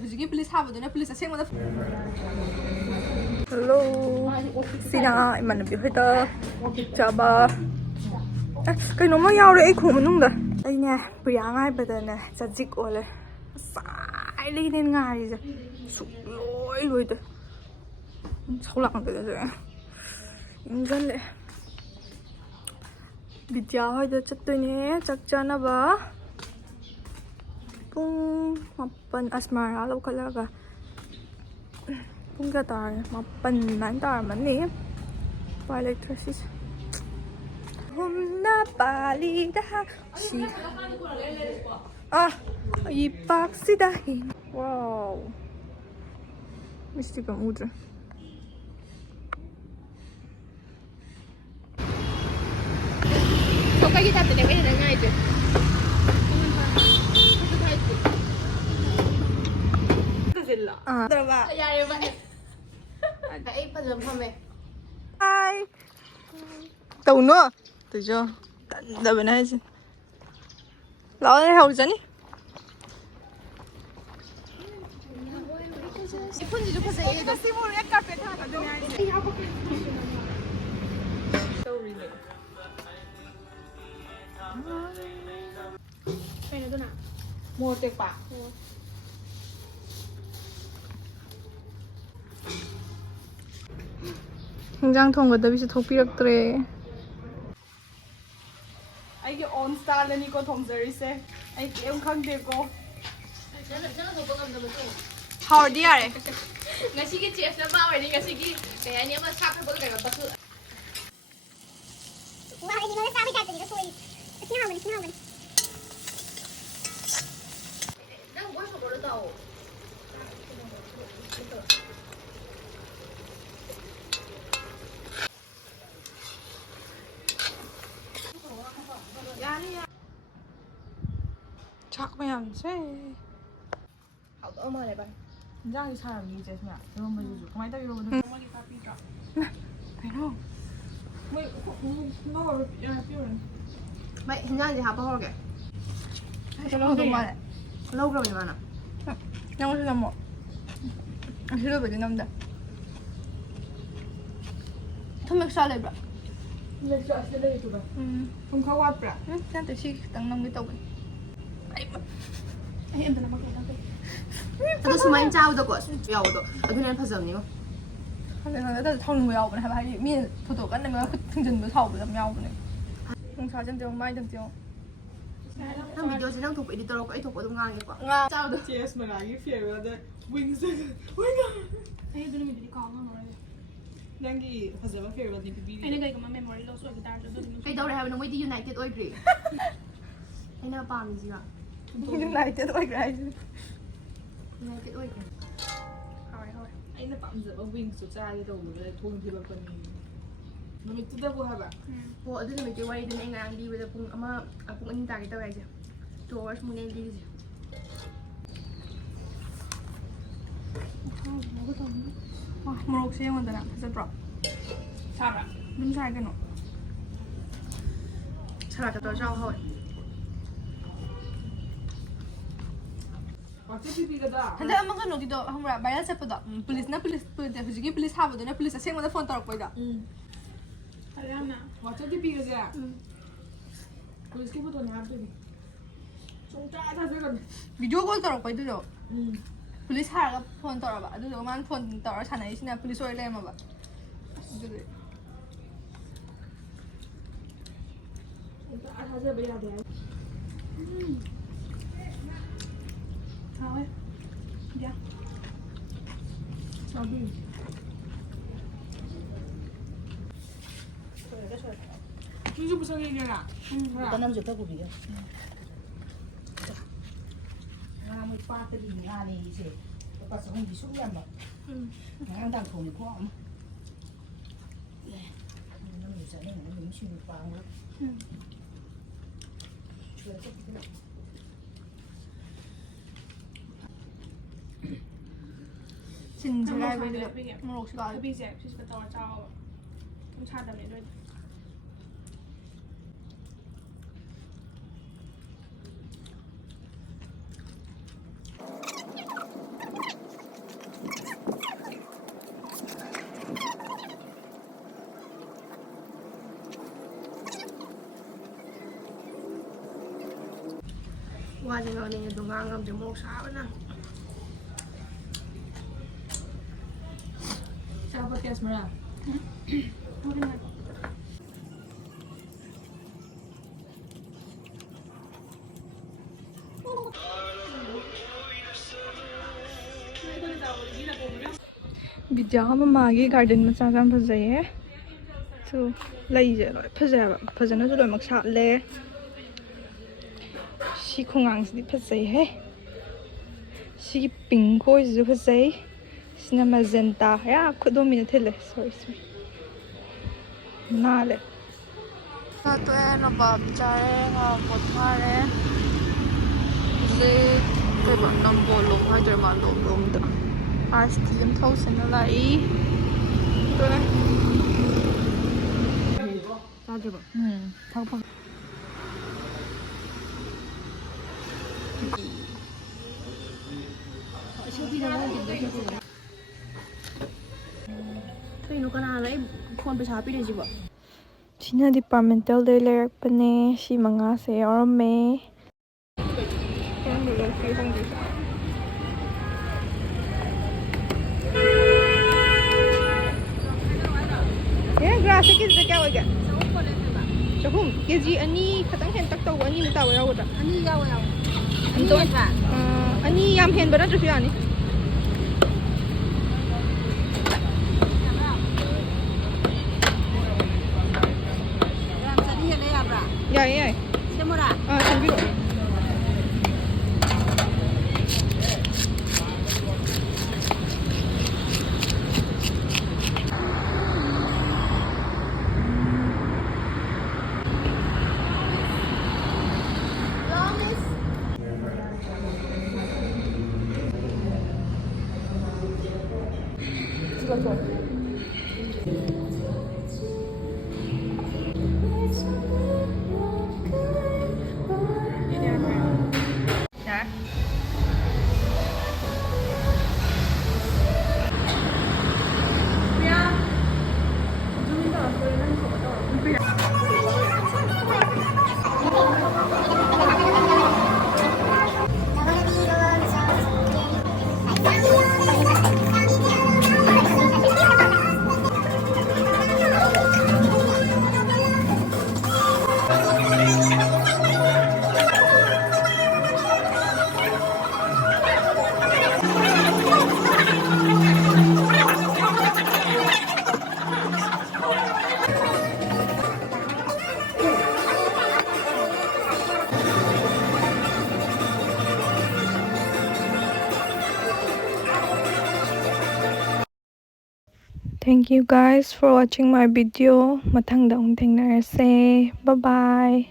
hꯧꯖꯤꯛꯀꯤ police ꯍꯥꯕꯗꯨꯅ police ꯑꯁꯦꯡꯕꯗ hello ꯁꯤꯅ ꯏꯃꯥꯟꯅꯕꯤ ꯍꯣꯏꯗ ꯆꯥꯕ ꯀꯩꯅꯣꯝꯃ ꯌꯥꯎꯔꯦ ꯑꯩ ꯈꯣꯡ ꯃꯅꯨꯡꯗ ꯑꯩꯅꯦ ꯄ꯭ꯔꯤꯌꯥ ꯉꯥꯏꯕꯗꯅꯦ ꯆꯖꯤꯛ ꯑꯣꯜꯂꯦ ꯉꯁꯥꯏꯗꯒꯤꯅꯦ ꯉꯥꯏꯔꯤꯁꯦ ꯁꯨꯛꯂꯣꯏ ꯂꯣꯏꯗꯦ ꯁꯧꯂꯥꯡꯗꯗꯁꯦ ꯏꯪꯁꯤꯜꯂꯦ ꯕꯤꯗ꯭ꯌꯥ ꯍꯣꯏꯗ ꯆꯠꯇꯣꯏꯅꯦ ꯆꯥꯛ ꯆꯥꯅꯕ ꯄꯨꯡ 8 ꯑꯁꯃꯥꯔꯥ ꯂꯧꯈꯠꯂꯒ ꯄꯨꯡ ꯀꯌꯥ ꯇꯥꯔꯦ 8 ꯑꯗꯨꯃꯥꯏꯅ ꯇꯥꯔꯝꯃꯅꯤ ꯎꯄꯥꯏ ꯂꯩꯇ꯭ꯔꯦ ꯁꯤꯁꯦ humna palida shi I paksida hin wow mystica mudra so kai kita tele kai nang ai je zilla darba yare ba ai pazam phame ai tau no jo tanda bana hai lao này hầu dẫn đi phun gì cũng phải đó xí mua cái cà phê thang ở đây này đây là đâu nào mua tiệc bạc hingsang thonggadabise thokpiraktre 아이게 on 스타일이니까 동저리세 아이 게임 강대고 저는 더 감도 좀 하우디야래 ngasi기 제프나 마워리 ngasi기 kayanii ama sak 해보고 내가 딱 와 이거 쌈이 다 되니까 소리 신나면 난 뭐서 모르다오 chắc mày ăn xe hậu tớ mời này bạn ra thì sao làm gì chứ mẹ rồi mà dù không ai tới rồi nó phải không mày nó rồi mày hình ra gì hả bao kìa cái lâu rồi mà lâu rồi mà nè nhưng mà là một anh chưa được năm đấy không biết sao lại bạn lấy cho anh đây tụi bạn không khó quá bạn xem từ khi tăng năm cái tàu em tao 또 수많이 짜오도 거 야오도 그냥 파점니요 내가 타는 거 야오네 봐 미 포도 간다면 그 등전도 사오고 좀 야오네 사진 좀 많이 등죠 한 비디오 진행 독 에디터로 거 독도 ngang quá ngang 짜오도 CS mà lại cái phía là wing ấy tôi mình đi con rồi đang gì phải giờ phía là tìm video anh cái mà memory loss rồi guitar rồi cái đâu đây hay nó mới đi United oi gì anh nào bằng gì ạ United oi cái United oi cái thôi anh là bạn giờ wing số trai cái đầu rồi thôn thì bằng phần nó mới tự đáp hả bạn bộ ở đây mình chơi quay đến anh ngang đi bây giờ cũng ama cũng anh ta cái tao này chứ tours muốn đi gì 모록 시행원들 앞에서 drop 살아 눈 살게 놓 살아가 더 자고 근데 한번 간 여기도 한번 바이러스 했거든 police나 police hujigi police 하거든요 police 생마다 폰 떨었거든 알려나 어차피 비가자 police 기부도 나한테 좀 짜다서 비디오 콜 떨었거든요 police 하라가 폰 떨어봐. 아두만 폰 떨어 사나이시나 police 오래 해봐. 아두들. 이거 아사제 배야 돼. 다음에. 야. 저기. 이거 무슨 얘기야? 이거 남자 배고비야. mới qua cái gì nga này gì có sống gì xuống làm mà ngang đang thùng có không nó mình sẽ nên mình suy nghĩ vào nữa 진짜 잘 보이네. 뭐 혹시 나 비제 비제 더 자오 좀 차다면 이런 Wari ngani dungang ngam jemok sabe na. Siapa kes merah? Bidya mamaagi garden macha jam phajai hai. So laije loi phajai ba phajana ju loimk satle. Si khongang si phajai hai. Si pink khoi ju phajai. Sina magenta ya khodomi thile sorry. Nale. Ta to na bab chare nga pothare. Ze ke ba nam bolo ha jar ma lom da. Steam toast in the light. China departmental day layer pane si manga se or me. Yeah, grass is the cow again. So whom? KG ani katang hen tak taw ani mutaw yaw da. Ani yaw. Anto ani yam hen ba na ju yani. Ram sadi hele ya bra. Yeah. Semura. Sanbiro. Thank you guys for watching my video. Mathangda ong thengnarase. Bye bye.